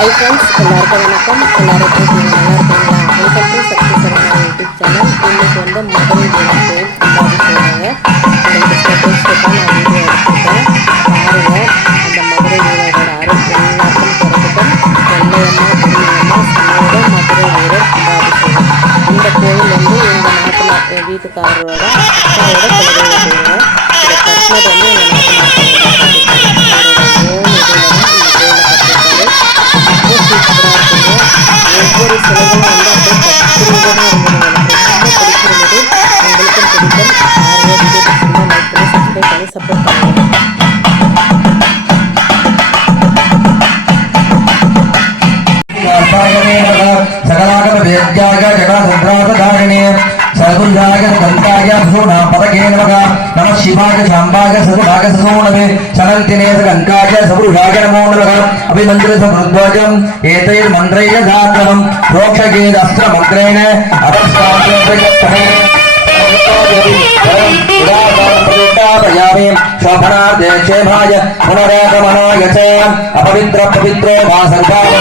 Hi friends எல்லாருக்கும் வணக்கம். எல்லாரும் எப்படி நல்லா இருக்கீங்களா? வெல்கம் டு சக்தி சரணா யூடியூப் சேனல் இன்னைக்கு வந்து மதுரை வீரன் கோயில் கும்பாபிஷேகங்க உங்களுக்கு ஸ்டெப் பை ஸ்டெப்பாக நான் வீடியோ எடுத்துருக்கேன். பாருங்க அந்த மதுரை வீரரோட அருள் எல்லாருக்கும் கிடைக்கட்டும். வெள்ளையம்மா புண்ணியம்மா சமயோட மதுரை வீரர் கும்பாபிஷேகம் இந்த கோயில் வந்து எங்கள் நாட்டில் வீட்டுக்காரரோட அப்பாவோட குலதெய்வ கோயில் இதை கட்டினது வந்து எங்கள் நாட்டு అభిమంత్రృద్వజం ఏతైర్మంత్రైన సాధనం ప్రోక్షగేదస్త్రమంత్రేణ శోభనాయ పునరాగమనాయ చ అపవిత్ర పవిత్రో మా సర్వాయ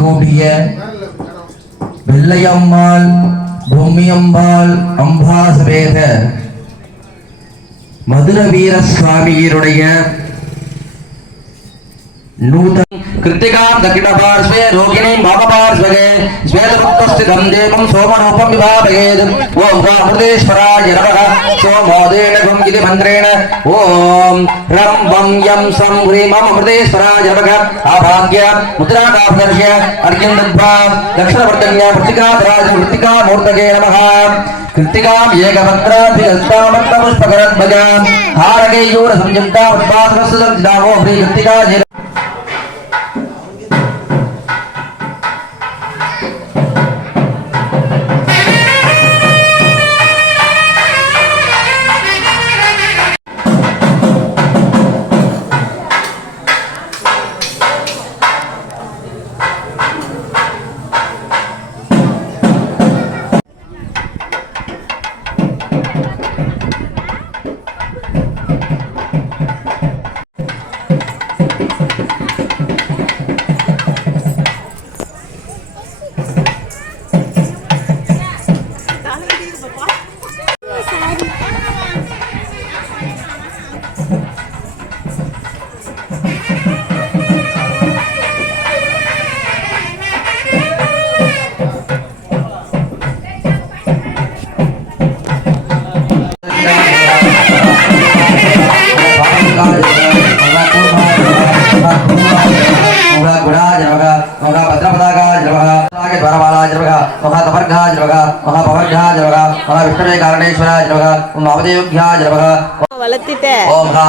கூடிய வெள்ளையம்மாள் பொம்மியம்பாள் அம்பாசபேத மதுர வீர சுவாமியினுடைய நூதன் कृतिका कृत्तिकां दक्षिणपार्श्वे रोगिणी मम वामपार्श्वे श्वेतमुक्तस्थितं देवं सोमरूपं विभावयेद् ॐ स्वामृतेश्वराय नमः। सोमोदेन गङ्गिति मन्त्रेण। ॐ रं वं यं सं ह्रीममृतेश्वराय नमः। आभाग्य मुद्राकाभर्ष्य अर्घ्यं दद्वा दक्षिणवर्धन्या मृत्तिकाधराजमृत्तिकामूर्तये नमः। कृत्तिकां एकवक्त्राभिगस्तामत्तपुष्पकरद्भजां हारकेयूरसंयुक्ता उत्पादवस्तुतं दावो ह्रीकृत्तिका விஷ்ணவே காரணேஸ்வரா ஜனமக ஓம் அவதயோக்யா ஜனமக ஓம் கா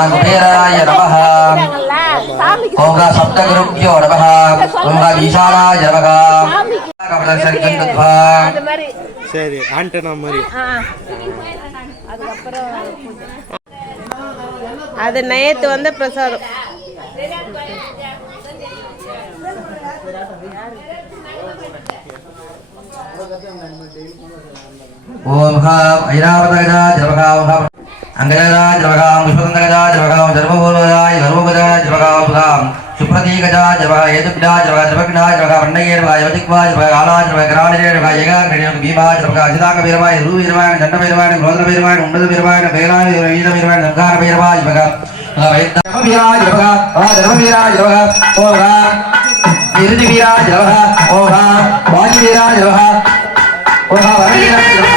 அது நேத்து வந்த பிரசாதம் ओम हाम ऐरावतगजाय जवगाम हाम अंगजगजाय जवगाम विश्वतंत्रगजाय जवगाम धर्मपूर्वजाय धर्मगजाय जवगाम सुधाम। सुप्रतीगजाय जवगाय यदुग्जाय जवगाय जवग्नाय जवगाय वन्नये जवगाय यवतिक्वाय जवगाय आलाय जवगाय ग्राणिरे जवगाय यगाग्रणीय भीमाय जवगाय अजिताक भीरवाय रूवीरवाय दण्डभीरवाय गोलभीरवाय उण्डभीरवाय बेलाय वीरभीरवाय नगारभीरवाय जवगाय धर्मवीराय जवगाय आ धर्मवीराय जवगाय ओम हाम गिरिवीराय जवगाय ओम हाम वाजीवीराय जवगाय ओम हाम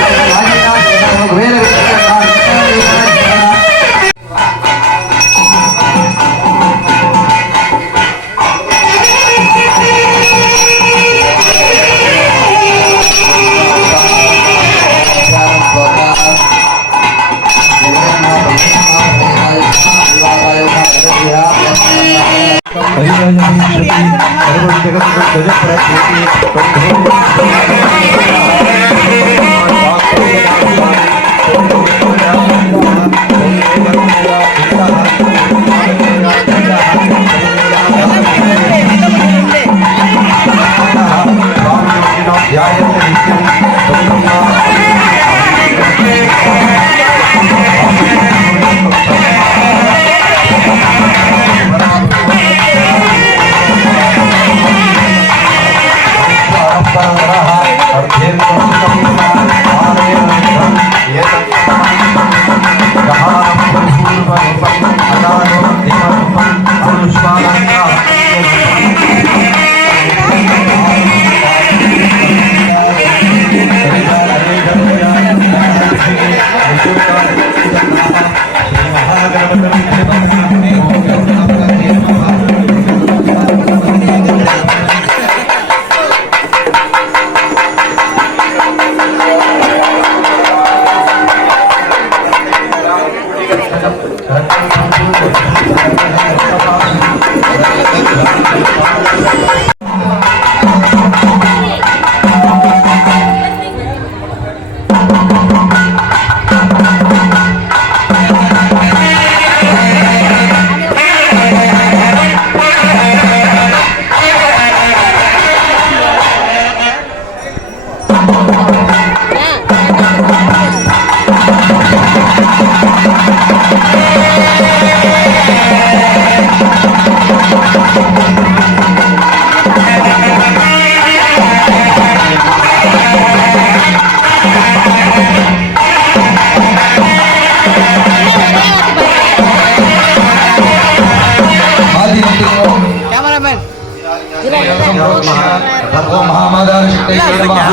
ஓம் மகாமாதாரசக்தியே நமः.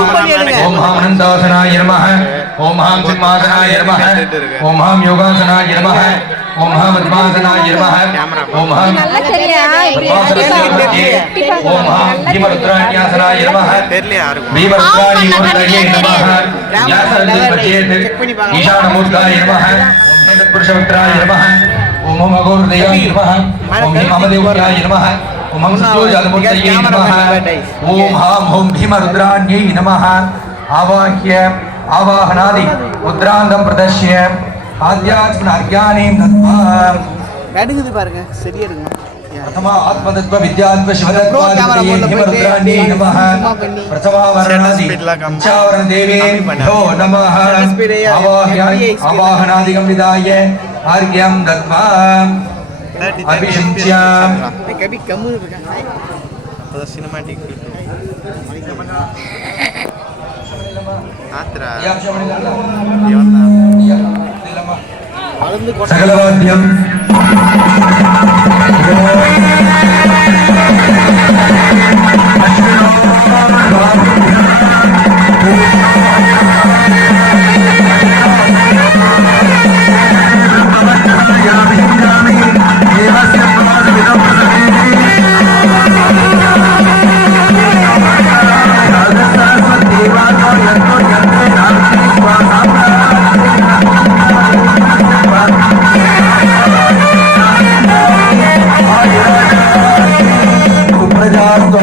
ஓம் அனந்தாசனாய நமः. ஓம் ஹாம் சிம்மாசனாய நமः. ஓம் ஹாம் யோகாசனாய நமः. ஓம் ஹாம் பத்மாசனாய நமः. ஓம் பத்மாசனஸ்ய ஓம் ஹாம் பீமருத்ராண்யாசனாய நமः. தெரியல யாருக்கும். பீமருத்ராணி மூர்த்தயே நமः. யாசனத்தில் பச்சேத் ஈசானமூர்த்தாய நமः. ஓம் ஹேதத்புருஷவக்ராய நமः. ஓம் ஓம் அகோர்தயாய நமः. ஓம் ஹீம் அமதேவ்யாய நமः ஓம் ஹம் சத்யோஜாதமூர்த்தயே நமः ஓம் ஹாம் ஓம் பீமருத்ராண்யை நமः ஆவாஹ்ய ஆவாஹனாதி முத்ராந்தம் பிரதஷ்ய ஆத்யாத்மன அர்யானீம் தத்வா நடுங்குது பாருங்க சரியா இருக்குமா प्रथमा आत्मतत्व विद्यात्म शिवतत्वादितये हिमरुद्राण्ये नमः प्रथमा वर्णादि पंचावरण देवे भो नमः आवाहयामि आवाहनादिकं विदाय आर्घ्यं दत्वा அபிஷித்யா கபி கம்மு இருக்காங்க அப்பதான் சினிமாட்டிக் சகலவாத்தியம் Santo.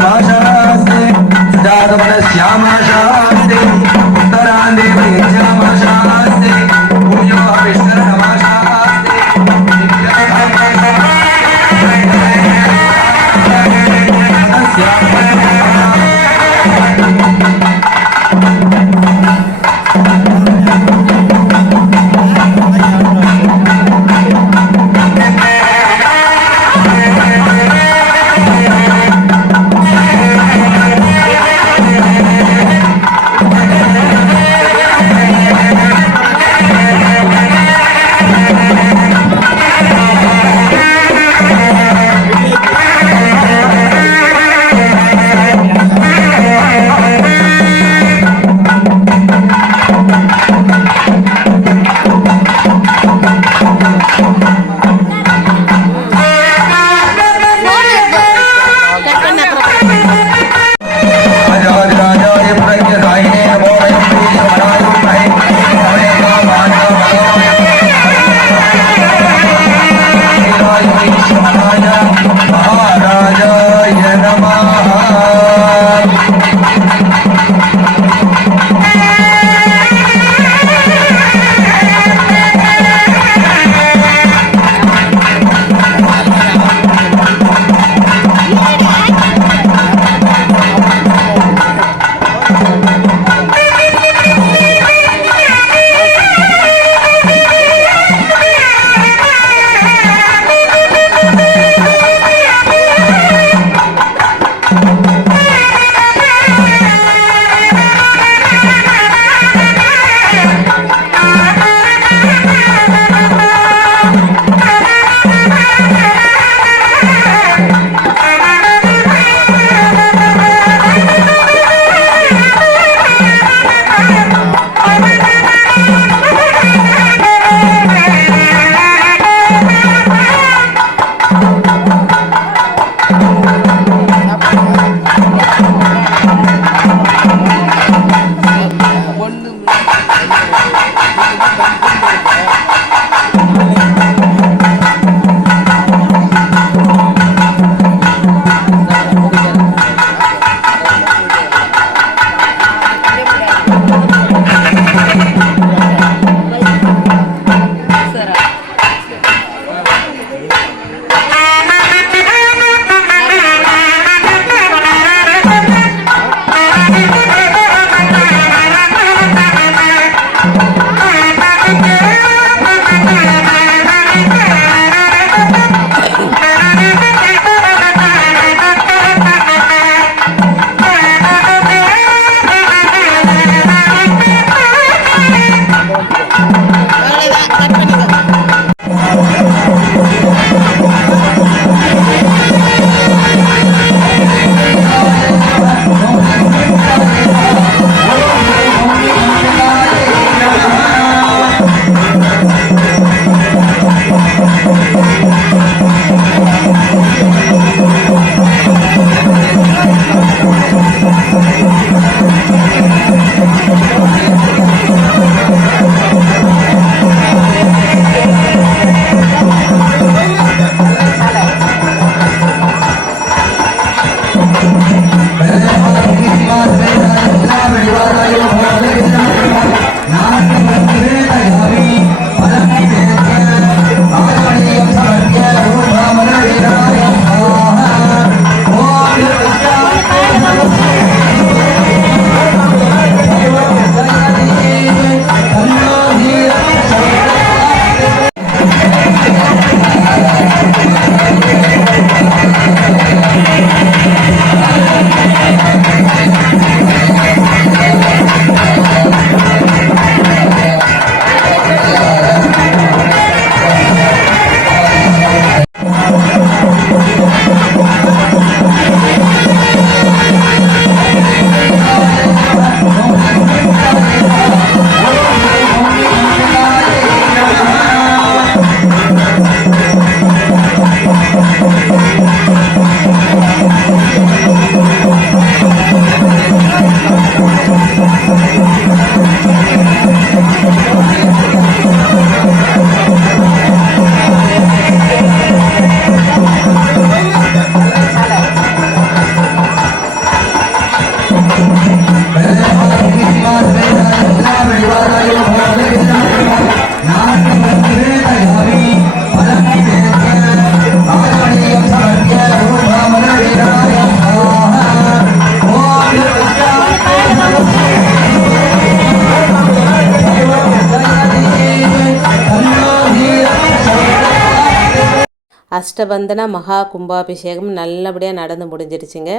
அஷ்டபந்தன மகா கும்பாபிஷேகம் நல்லபடியாக நடந்து முடிஞ்சிருச்சுங்க.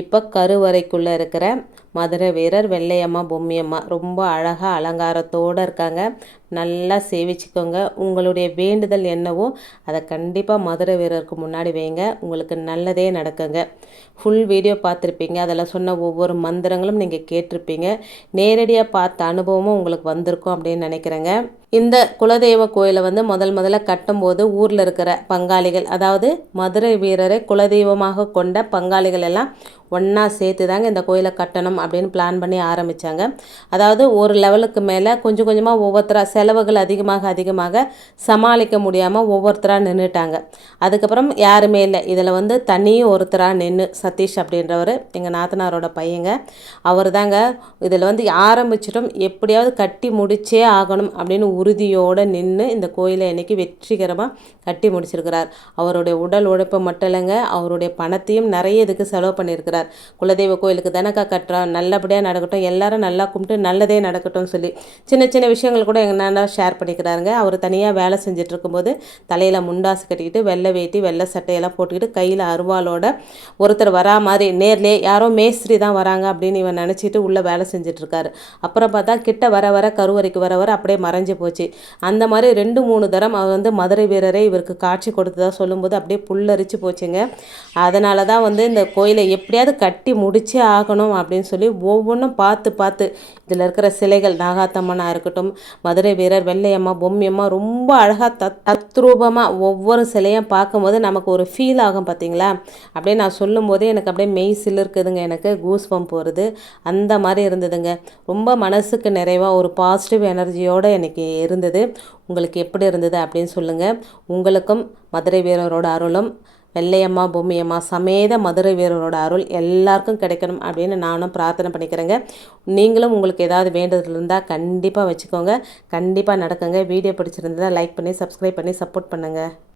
இப்போ கருவறைக்குள்ளே இருக்கிற மதுரை வீரர் வெள்ளையம்மா பொம்மியம்மா ரொம்ப அழகாக அலங்காரத்தோடு இருக்காங்க. நல்லா சேவிச்சுக்கோங்க. உங்களுடைய வேண்டுதல் என்னவோ அதை கண்டிப்பாக மதுரை வீரருக்கு முன்னாடி வைங்க. உங்களுக்கு நல்லதே நடக்குங்க. ஃபுல் வீடியோ பார்த்துருப்பீங்க. அதில் சொன்ன ஒவ்வொரு மந்திரங்களும் நீங்கள் கேட்டிருப்பீங்க. நேரடியாக பார்த்த அனுபவமும் உங்களுக்கு வந்திருக்கும் அப்படின்னு நினைக்கிறேங்க. இந்த குலதெய்வ கோயிலை வந்து முதல் முதல்ல கட்டும்போது ஊரில் இருக்கிற பங்காளிகள் அதாவது மதுரை வீரரை குலதெய்வமாக கொண்ட பங்காளிகள் எல்லாம் ஒன்றா சேர்த்து தாங்க இந்த கோயிலை கட்டணும் அப்படின்னு பிளான் பண்ணி ஆரம்பித்தாங்க அதாவது ஒரு லெவலுக்கு மேலே கொஞ்சம் கொஞ்சமாக ஒவ்வொருத்தராக செலவுகள் அதிகமாக அதிகமாக சமாளிக்க முடியாமல் ஒவ்வொருத்தராக நின்றுட்டாங்க அதுக்கப்புறம் யாருமே இல்லை. இதில் வந்து தனியும் ஒருத்தராக நின்று சதீஷ் அப்படின்றவர் எங்கள் நாத்தனாரோட பையங்க. அவர் தாங்க இதில் வந்து ஆரம்பிச்சிட்டோம். எப்படியாவது கட்டி முடிச்சே ஆகணும் அப்படின்னு உறுதியோடு நின்று இந்த கோயிலை இன்னைக்கு வெற்றிகரமாக கட்டி முடிச்சிருக்கிறார். அவருடைய உடல் உழைப்பு மட்டும் இல்லைங்க அவருடைய பணத்தையும் நிறைய இதுக்கு செலவு பண்ணியிருக்கிறார். குலதெய்வ கோயிலுக்கு தானக்கா கட்டுறோம் நல்லபடியாக நடக்கட்டும் எல்லாரும் நல்லா கும்பிட்டு நல்லதே நடக்கட்டும் சொல்லி. சின்ன சின்ன விஷயங்கள் கூட எங்கள் ஷேர் பண்ணிக்கிறாருங்க. அவர் தனியாக வேலை செஞ்சுட்டு இருக்கும்போது தலையில் முண்டாசு கட்டிக்கிட்டு வெள்ளை வேட்டி வெள்ளை சட்டையெல்லாம் போட்டுக்கிட்டு கையில் அருவாளோட ஒருத்தர் வரா மாதிரி நேர்லேயே யாரோ மேஸ்திரி தான் வராங்க அப்படின்னு இவன் நினச்சிட்டு உள்ளே வேலை செஞ்சிட்ருக்காரு. அப்புறம் பார்த்தா கிட்ட வர வர கருவறைக்கு வர வர அப்படியே மறைஞ்சு போச்சு. அந்த மாதிரி ரெண்டு மூணு தரம் அவர் வந்து மதுரை வீரரை இவருக்கு காட்சி கொடுத்ததாக சொல்லும்போது அப்படியே புல்லரிச்சு போச்சுங்க. அதனால தான் வந்து இந்த கோயிலை எப்படியாவது கட்டி முடிச்சே ஆகணும் அப்படின்னு சொல்லி ஒவ்வொன்றும் பார்த்து பார்த்து இதில் இருக்கிற சிலைகள் நாகாத்தம்மனாக இருக்கட்டும் மதுரை வீரர் வெள்ளையம்மா பொம்மியம்மா ரொம்ப அழகாக தத் தத்ரூபமாக ஒவ்வொரு சிலையும் பார்க்கும்போது நமக்கு ஒரு ஃபீல் ஆகும் பார்த்தீங்களா அப்படியே நான் சொல்லும்போதே எனக்கு அப்படியே மெய் சிலிருக்குதுங்க. எனக்கு கூஸ் போகிறது அந்த மாதிரி இருந்ததுங்க. ரொம்ப மனசுக்கு நிறைவாக ஒரு பாசிட்டிவ் எனர்ஜியோடு எனக்கு இருந்தது. உங்களுக்கு எப்படி இருந்தது அப்படின்னு சொல்லுங்கள் உங்களுக்கும் மதுரை வீரரோட அருளும். வெள்ளையம்மா பூமியம்மா சமேத மதுரை வீரரோட அருள் எல்லாருக்கும் கிடைக்கணும் அப்படின்னு நானும் பிரார்த்தனை பண்ணிக்கிறேங்க. நீங்களும் உங்களுக்கு ஏதாவது வேண்டுதல் இருந்தால் கண்டிப்பாக வச்சுக்கோங்க. கண்டிப்பாக நடக்குங்க. வீடியோ பிடிச்சிருந்தா லைக் பண்ணி சப்ஸ்கிரைப் பண்ணி சப்போர்ட் பண்ணுங்கள்